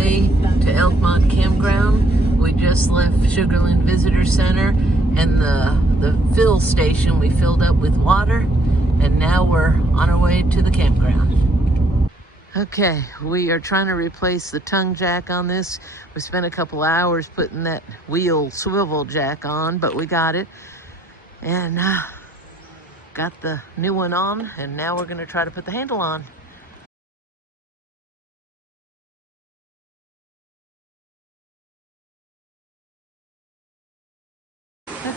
way to Elkmont Campground. We just left Sugarland Visitor Center and the fill station. We filled up with water, and now we're on our way to the campground. Okay, we are trying to replace the tongue jack on this. We spent a couple hours putting that wheel swivel jack on, but we got it. And got the new one on, and now we're gonna try to put the handle on.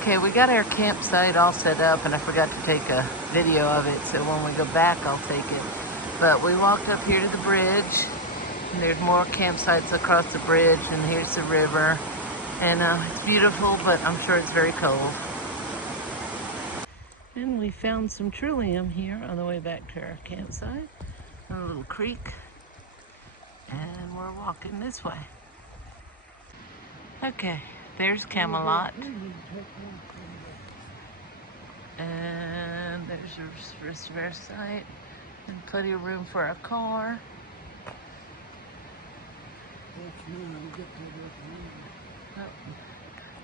Okay, we got our campsite all set up, and I forgot to take a video of it, so when we go back I'll take it. But we walked up here to the bridge, and there's more campsites across the bridge, and here's the river. And it's beautiful, but I'm sure it's very cold. And we found some trillium here on the way back to our campsite, on a little creek, and we're walking this way. Okay, there's Camelot. And there's a reserve site and plenty of room for a car.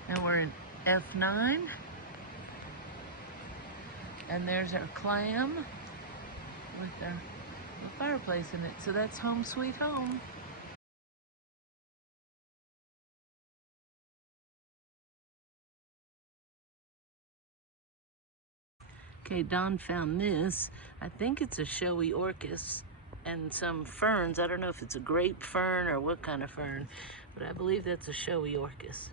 And we're in F9. And there's our clam with a fireplace in it. So that's home sweet home. Okay, Don found this. I think it's a showy orchis and some ferns. I don't know if it's a grape fern or what kind of fern, but I believe that's a showy orchis.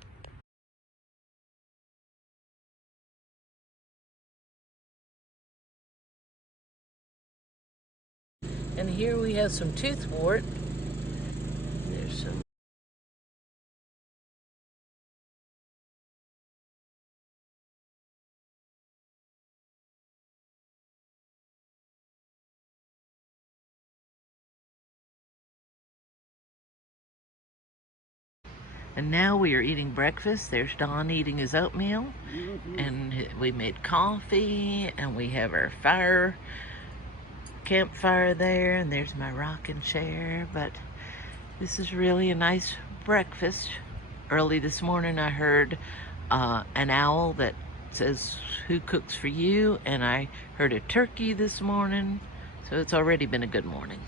And here we have some toothwort. There's some. And now we are eating breakfast. There's Don eating his oatmeal. And we made coffee, and we have our campfire there, and there's my rocking chair. But this is really a nice breakfast. Early this morning I heard an owl that says, "Who cooks for you?" And I heard a turkey this morning. So it's already been a good morning.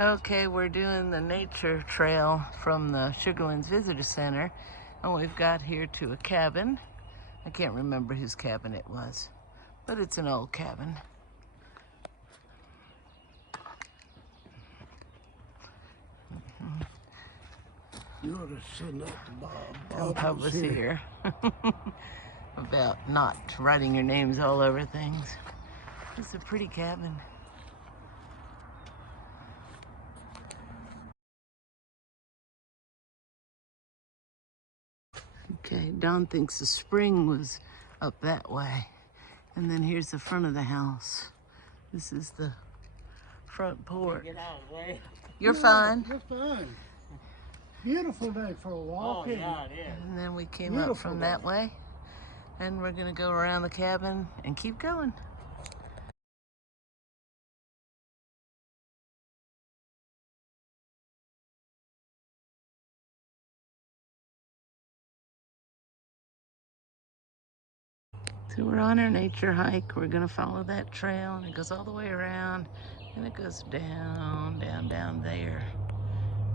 Okay, we're doing the nature trail from the Sugarlands Visitor Center, and we've got here to a cabin. I can't remember whose cabin it was, but it's an old cabin. You ought to send that to Bob. And Bob was here. About not writing your names all over things. It's a pretty cabin. Okay, Don thinks the spring was up that way. And then here's the front of the house. This is the front porch. Get out of the way. You're fine. You're fine. Beautiful day for a walk. Oh, yeah, it is. And then we came up from that way. And we're gonna go around the cabin and keep going. So we're on our nature hike. We're gonna follow that trail, and it goes all the way around, and it goes down, down, down there.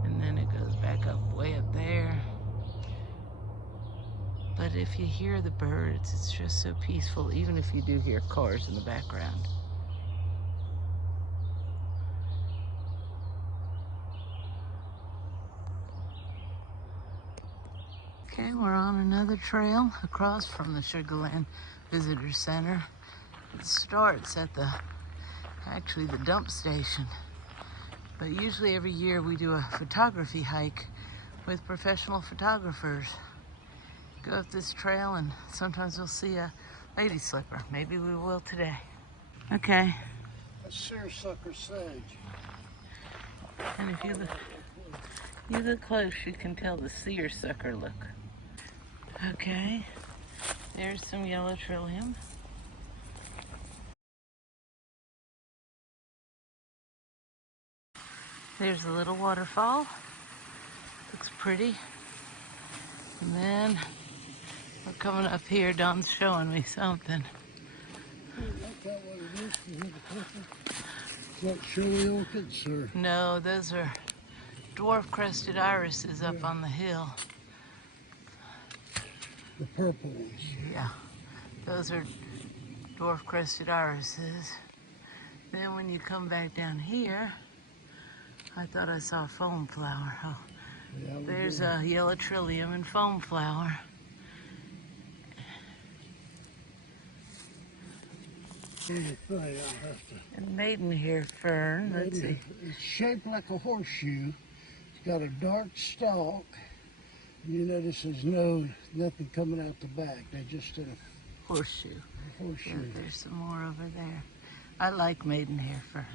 And then it goes back up, way up there. But if you hear the birds, it's just so peaceful, even if you do hear cars in the background. Okay, we're on another trail across from the Sugarland Visitor Center. It starts at actually the dump station. But usually every year we do a photography hike with professional photographers. Go up this trail, and sometimes we'll see a lady slipper. Maybe we will today. Okay. That's seersucker sage. And if you look close, you can tell the seersucker look. Okay, there's some yellow trillium. There's a little waterfall. Looks pretty. And then we're coming up here. Don's showing me something. Is that what it is? You hear the purple? Is that showy orchids or? No, those are dwarf crested irises up on the hill. The purple ones. Yeah, those are dwarf crested irises. Then when you come back down here, I thought I saw a foam flower. Oh, Yeah, there's a yellow trillium and foam flower. And maidenhair fern. Let's see. It's shaped like a horseshoe. It's got a dark stalk. You notice there's nothing coming out the back. They just did a Horseshoe. horseshoe. Yeah, there's some more over there. I like maidenhair fern.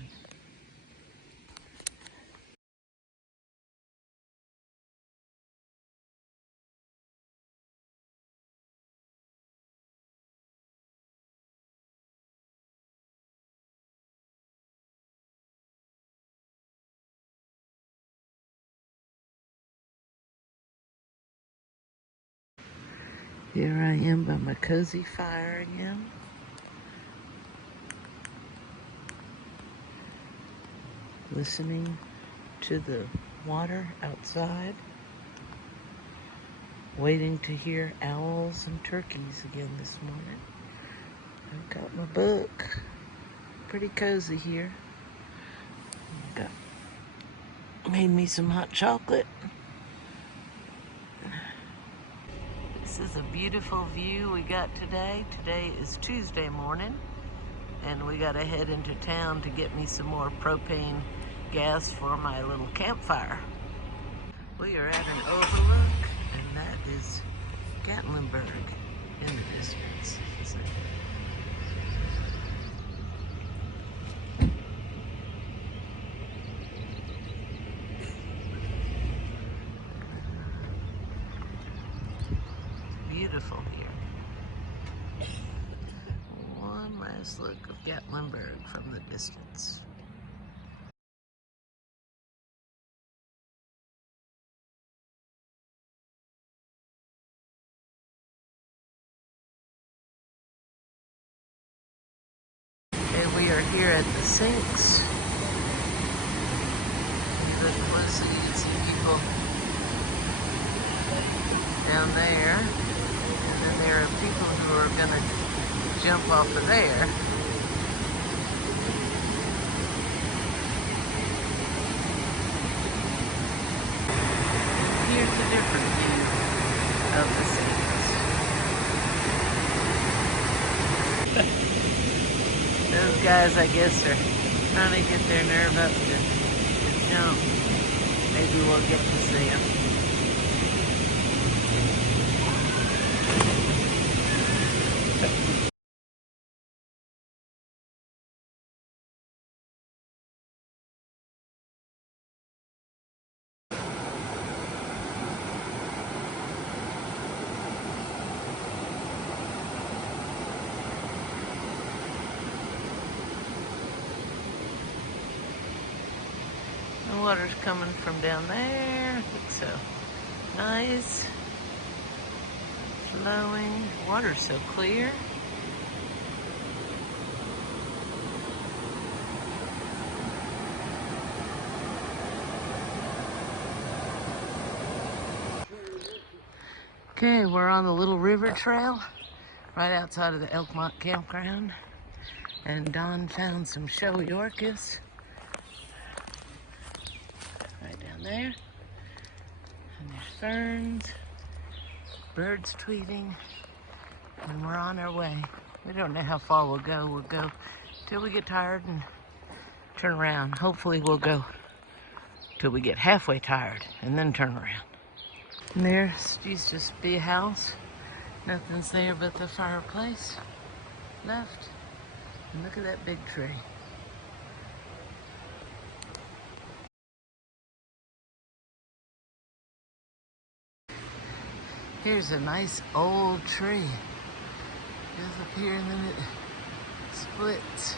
Here I am by my cozy fire again. Listening to the water outside. Waiting to hear owls and turkeys again this morning. I've got my book. Pretty cozy here. Made me some hot chocolate. This is a beautiful view we got today. Today is Tuesday morning, and we got to head into town to get me some more propane gas for my little campfire. We are at an overlook, and that is Gatlinburg in the distance. Beautiful here. One last look of Gatlinburg from the distance. And we are here at the sinks. You look close and you can see people down there. And then there are people who are going to jump off of there. Here's a different view of the sinks. Those guys, I guess, are trying to get their nerve up to jump. Maybe we'll get to see them. The water's coming from down there. Looks so nice. Flowing. Water's so clear. Okay, we're on the little river trail right outside of the Elkmont campground. And Don found some showy orchids right down there. And there's ferns, birds tweeting, and we're on our way. We don't know how far we'll go. We'll go till we get tired and turn around. Hopefully we'll go till we get halfway tired and then turn around. And there used to be a house. Nothing's there but the fireplace left. And look at that big tree. Here's a nice old tree. Goes up here and then it splits.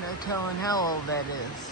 No telling how old that is.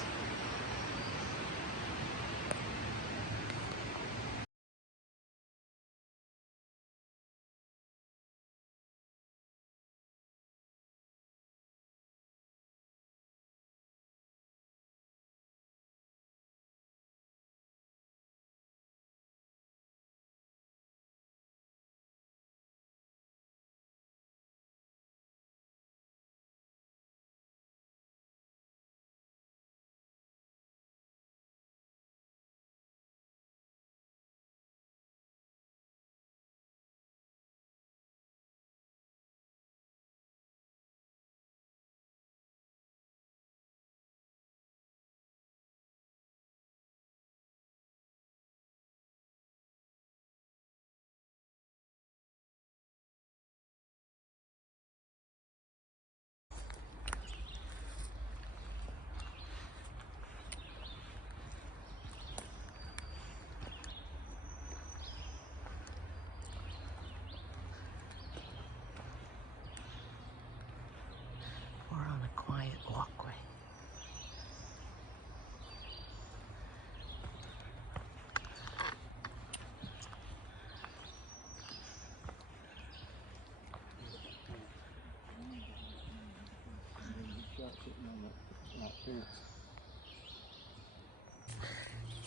We're on a quiet walkway.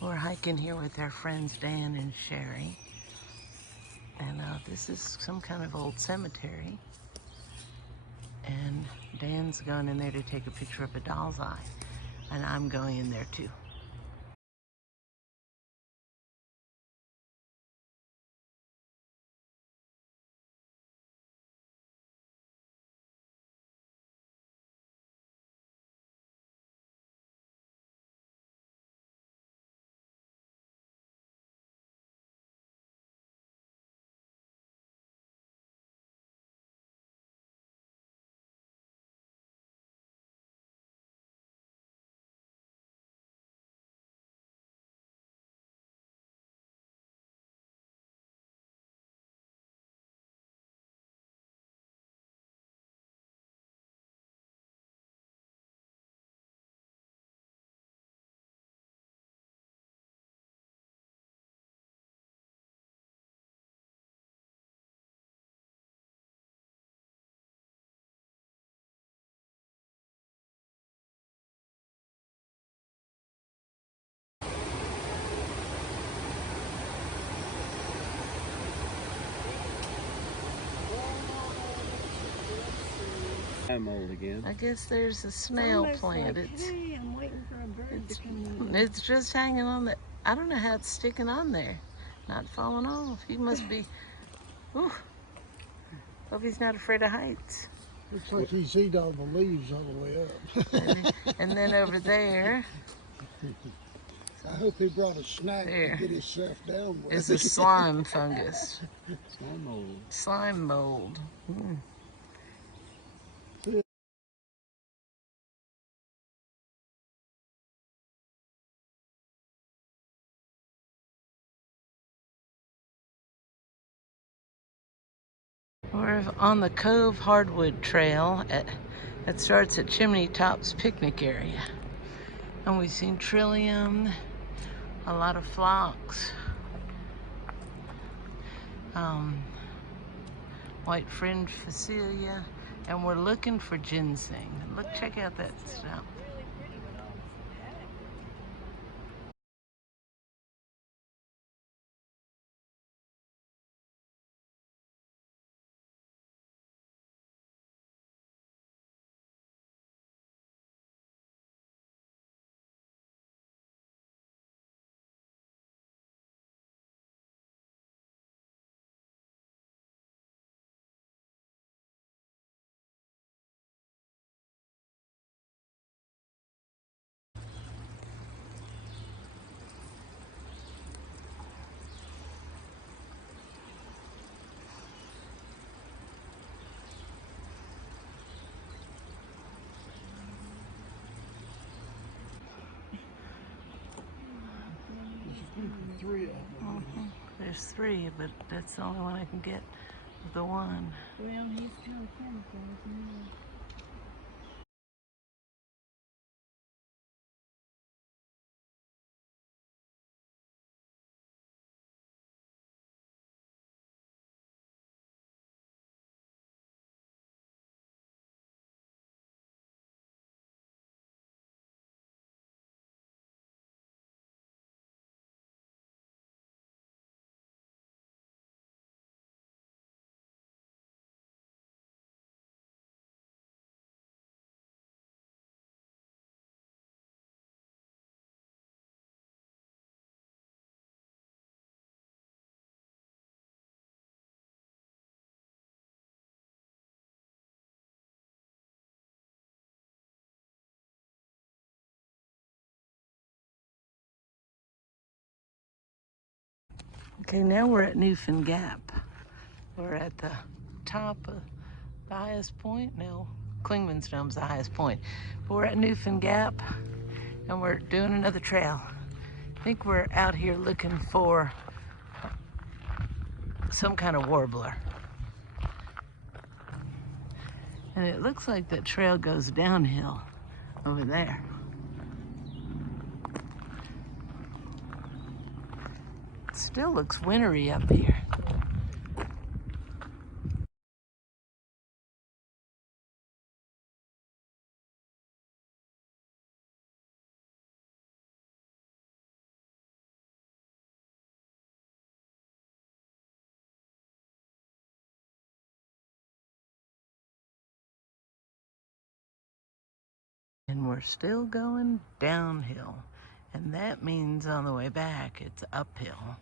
We're hiking here with our friends Dan and Sherry. And this is some kind of old cemetery. And Dan's gone in there to take a picture of a doll's eye. And I'm going in there too. I'm old again. I guess there's a snail plant. Like, hey, I'm waiting for a bird to come in. It's just hanging on the, I don't know how it's sticking on there. Not falling off. He must be, ooh. Hope he's not afraid of heights. Looks like he's eaten all the leaves all the way up. And then over there. I hope he brought a snack There. to get himself down with. Is a slime fungus. Slime mold. Slime mold. Mm. We're on the Cove Hardwood Trail that starts at Chimney Top's picnic area. And we've seen trillium, a lot of phlox, white fringe phacelia, and we're looking for ginseng. Look, check out that stuff. Three of them. There's there's 3, but that's the only one I can get. The one. Well, he's kind of camouflaged anyway. Okay, now we're at Newfound Gap. We're at the top of the highest point. Now, Clingman's Dome's the highest point. But we're at Newfound Gap, and we're doing another trail. I think we're out here looking for some kind of warbler. And it looks like that trail goes downhill over there. It still looks wintry up here. And we're still going downhill. And that means on the way back, it's uphill.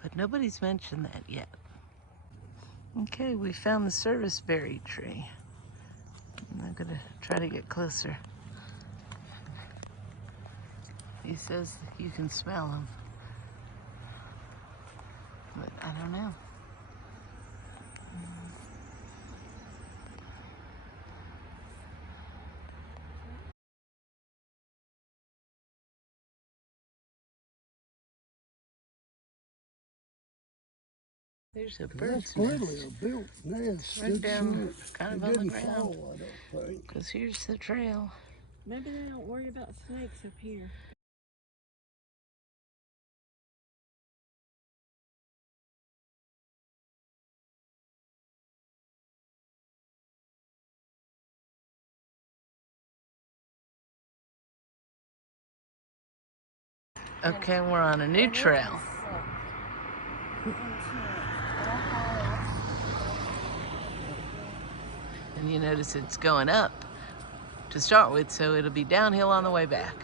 But nobody's mentioned that yet. Okay, we found the serviceberry tree. I'm gonna try to get closer. He says you can smell them. But I don't know. There's a bird's That's clearly nest. a built nest. Right down, kind It of on the didn't ground. fall, I don't think. Because here's the trail. Maybe they don't worry about snakes up here. Okay, we're on a new trail. And you notice it's going up to start with, so it'll be downhill on the way back.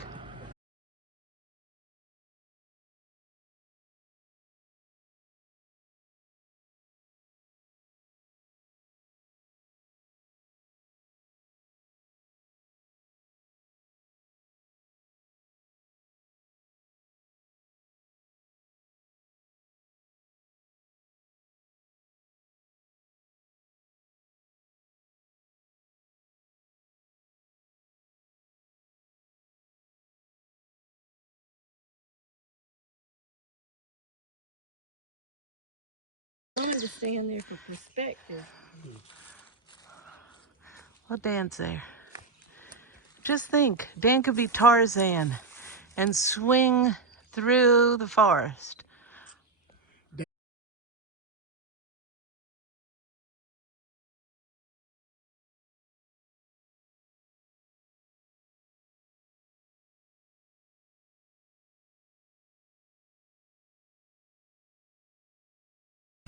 I wanted to stand there for perspective. What Dan's there? Just think, Dan could be Tarzan and swing through the forest.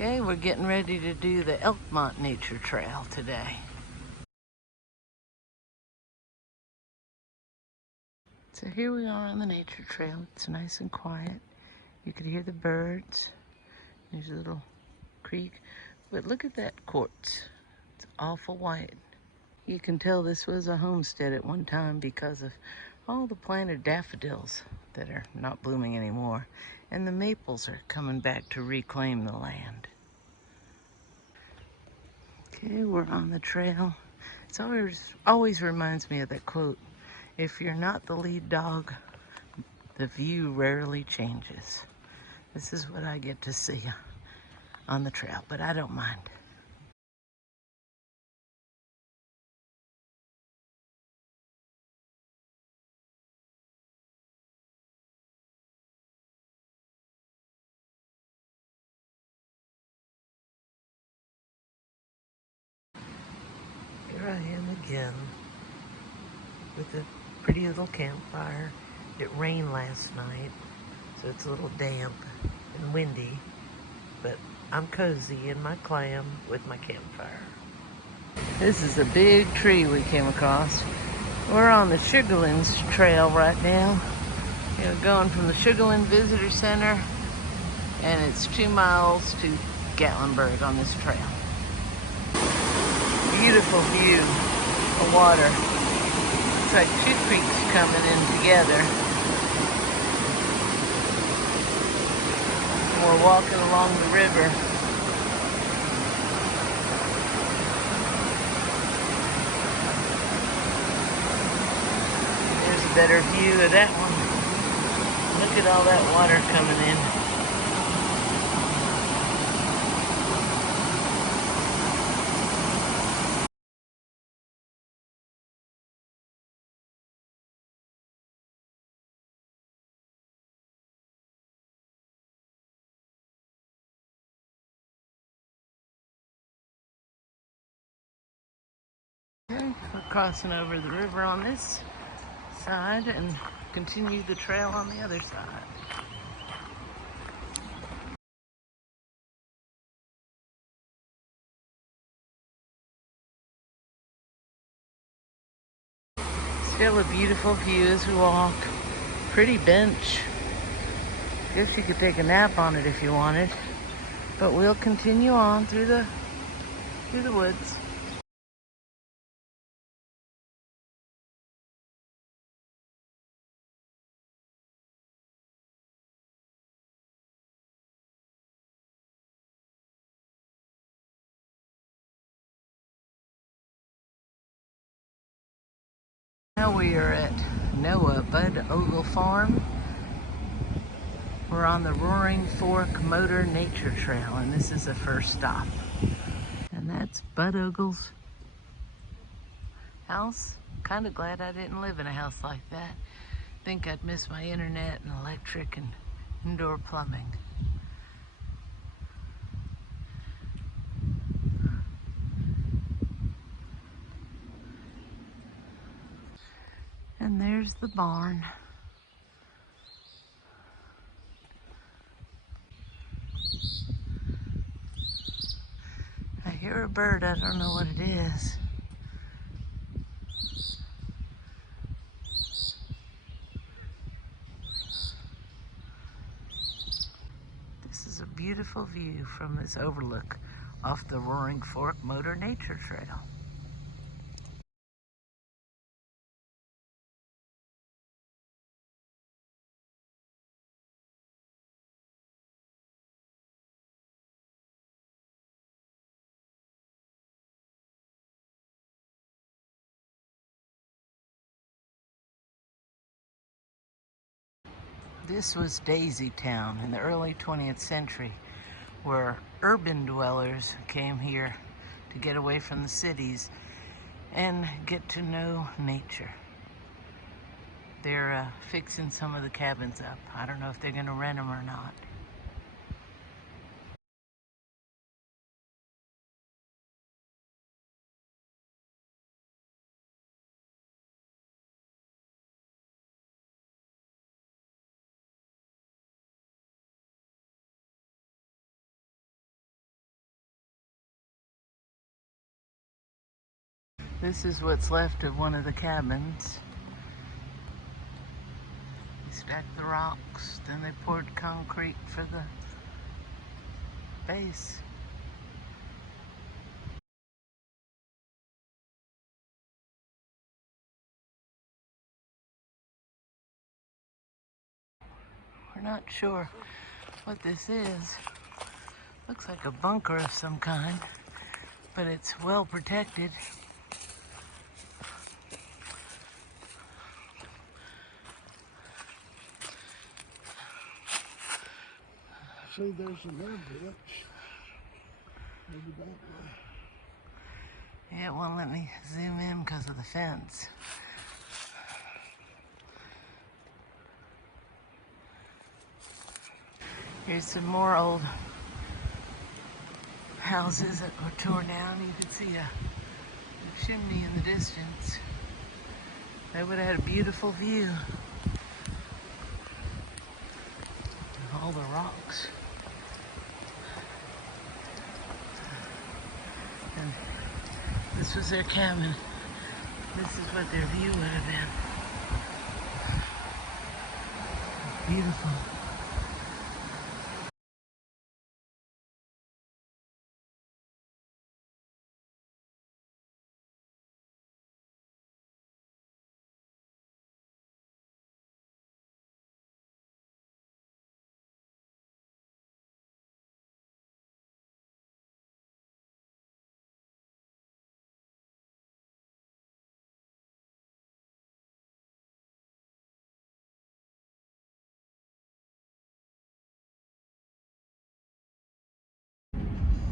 Okay, we're getting ready to do the Elkmont Nature Trail today. So here we are on the nature trail. It's nice and quiet. You could hear the birds. There's a little creek. But look at that quartz. It's awful white. You can tell this was a homestead at one time because of all the planted daffodils that are not blooming anymore. And the maples are coming back to reclaim the land. Okay, we're on the trail. It's always reminds me of that quote, if you're not the lead dog, the view rarely changes. This is what I get to see on the trail, but I don't mind. Here I am again with a pretty little campfire. It rained last night, so it's a little damp and windy, but I'm cozy in my clam with my campfire. This is a big tree we came across. We're on the Sugarlands Trail right now. Going from the Sugarland Visitor Center, and it's 2 miles to Gatlinburg on this trail. Beautiful view of water. It's like 2 creeks coming in together. And we're walking along the river. There's a better view of that one. Look at all that water coming in. Okay, we're crossing over the river on this side and continue the trail on the other side. Still a beautiful view as we walk. Pretty bench. Guess you could take a nap on it if you wanted. But we'll continue on through the woods. Now we are at Noah Bud Ogle Farm. We're on the Roaring Fork Motor Nature Trail, and this is the first stop. And that's Bud Ogle's house. Kind of glad I didn't live in a house like that. Think I'd miss my internet and electric and indoor plumbing. And there's the barn. I hear a bird, I don't know what it is. This is a beautiful view from this overlook off the Roaring Fork Motor Nature Trail. This was Daisy Town in the early 20th century, where urban dwellers came here to get away from the cities and get to know nature. They're fixing some of the cabins up. I don't know if they're going to rent them or not. This is what's left of one of the cabins. They stacked the rocks, then they poured concrete for the base. We're not sure what this is. Looks like a bunker of some kind, but it's well protected. See, there's another ditch. Maybe that way. Yeah, it won't let me zoom in because of the fence. Here's some more old houses that were torn down. You can see a chimney in the distance. They would have had a beautiful view. And all the rocks. And this was their cabin. This is what their view would have been. Beautiful.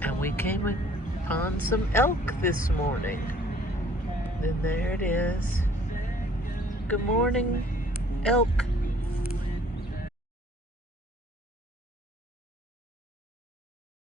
And we came upon some elk this morning. And there it is. Good morning, elk.